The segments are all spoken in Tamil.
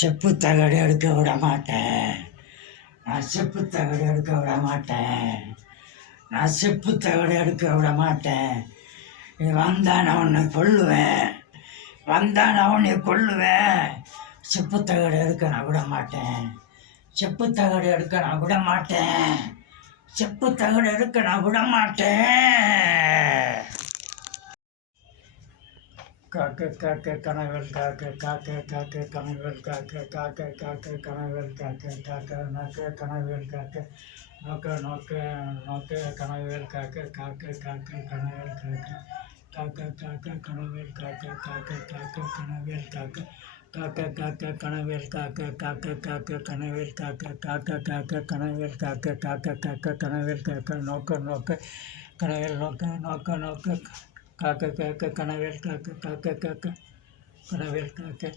செப்பு தகடு எடுக்க விட மாட்டேன். நான் செப்பு தகடு எடுக்க விட மாட்டேன். நான் செப்பு தகடு எடுக்க விட மாட்டேன். நீ வந்தா நான் உன்னை கொல்லுவேன். வந்தா நான் உன்னை கொல்லுவேன். செப்பு தகடு எடுக்க நான் விட மாட்டேன். செப்பு தகடு எடுக்க நான் விட மாட்டேன். செப்பு தகடு எடுக்க நான் விட மாட்டேன். காக்க காக்க கனவேல் காக்க காக்க காக்க கனவேல் காக்க காக்க காக்க கனவேல் காக்க காக்க நோக்க கனவேல் காக்க நோக்க நோக்க நோக்க கனவேல் காக்க காக்க காக்க கனவேல் காக்க காக்க காக்க கனவேல் காக்க காக்க காக்க கனவேல் காக்க காக்க காக்க கனவேல் காக்க காக்க காக்க கனவேல் காக்க காக்க காக்க கனவேல் காக்க காக்க காக்க கனவேல் காக்க நோக்க நோக்க கனவேல் நோக்க நோக்க நோக்க காக்க காக்க கனவேல் காக்க காக்க காக்க கனவேல் காக்க.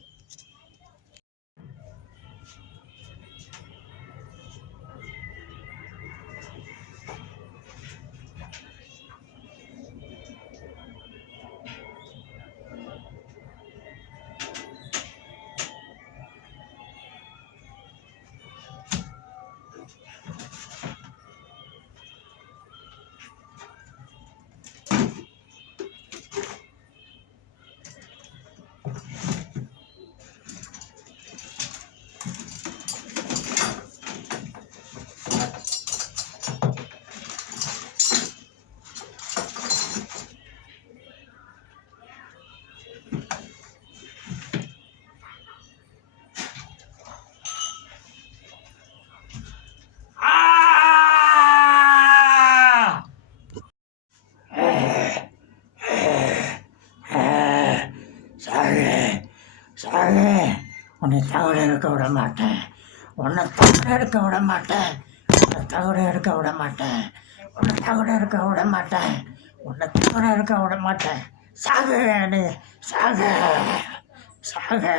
சாகு, உன்னை தகடு எடுக்க விட மாட்டேன். உன்னை தகடு எடுக்க விட மாட்டேன். உன்னை தகடு எடுக்க விட மாட்டேன். உன்னை தகடு எடுக்க விட மாட்டேன். உன்னை தகடு எடுக்க விட மாட்டேன். சாகு, சாகு, சாகு.